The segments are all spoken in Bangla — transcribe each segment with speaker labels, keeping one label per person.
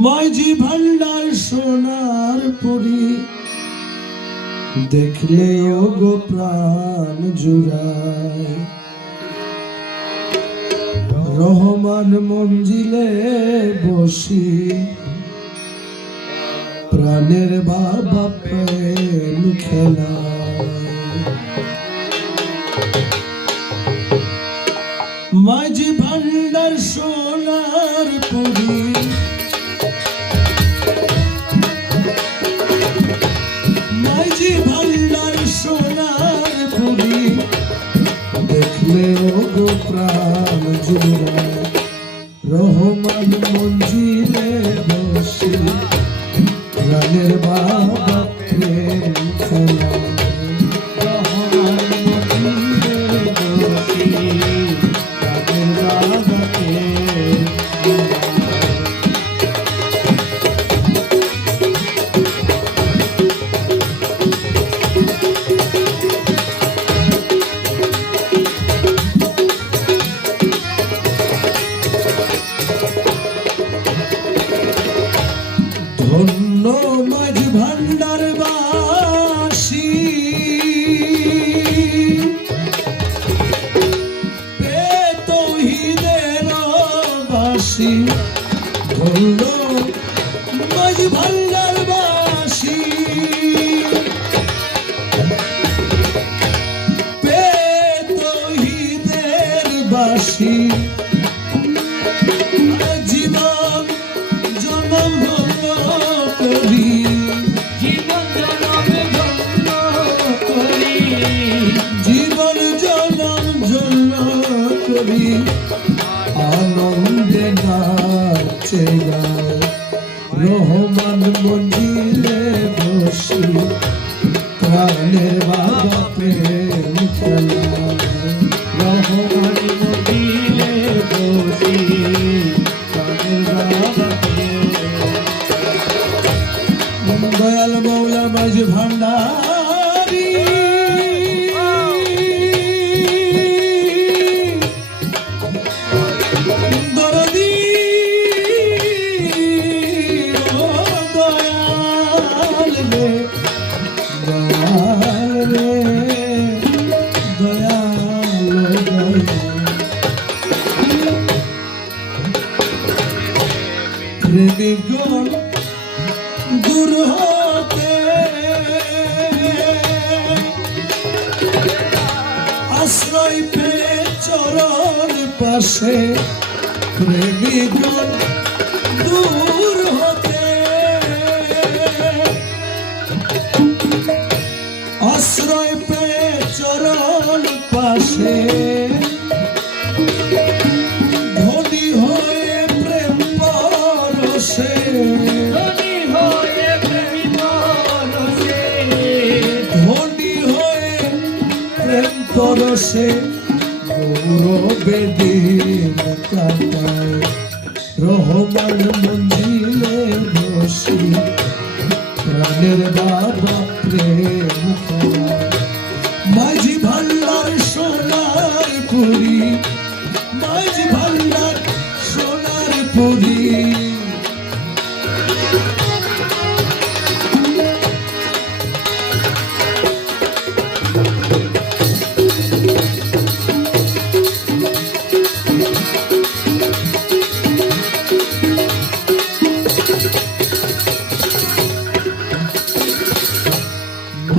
Speaker 1: মাঝি ভান্ডার সোনার পুরী। দেখলে গো প্রাণ জুড়ায়। রহমান মঞ্জিলে বসি। প্রাণের বাবা প্রেম খেলা প্রাণ জুড়া বাসী জীবন জনম ভঙ্গ করি।
Speaker 2: জীবন জনমে ধন্য করি
Speaker 1: জীবন জনম জন্য করি। আনন্দে নাচে রহমান মঞ্জিলে বসি। প্রাণের বাবা প্রেম খেলা রহমান মঞ্জিলে পাশে প্রেমিকগণ দূর হতে। আশ্রয় পেয়ে চরণ পাশে। ধনী হয়ে প্রেম পরশে।
Speaker 2: ধনী
Speaker 1: ধনী হয়ে প্রেম পরশে। গৌরবে দিন কাটায়। রহমান মন্দিরে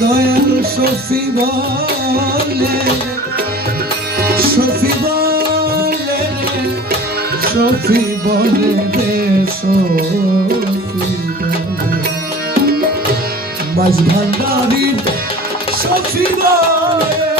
Speaker 1: দয়াল সফি বলে সফি বলে সফি বলে মাঝ ভান্ডারি সফি বলে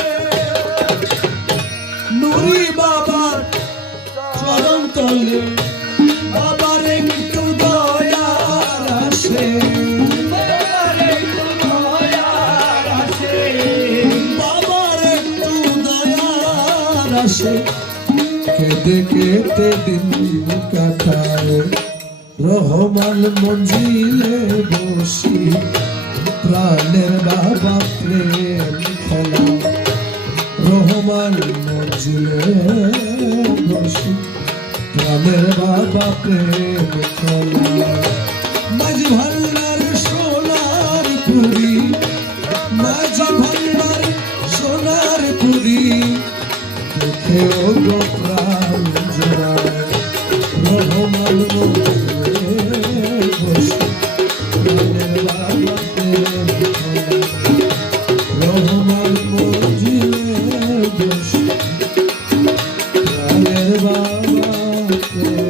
Speaker 1: আসে। কেঁদে কেটে দিন কাটায়। রহমান মঞ্জিলে বসি, প্রাণের বাবা প্রেম খেলা। রহমান মঞ্জিলে বসি, প্রাণের বাবা প্রেম খেলা। মাঝ ভান্ডার बाबा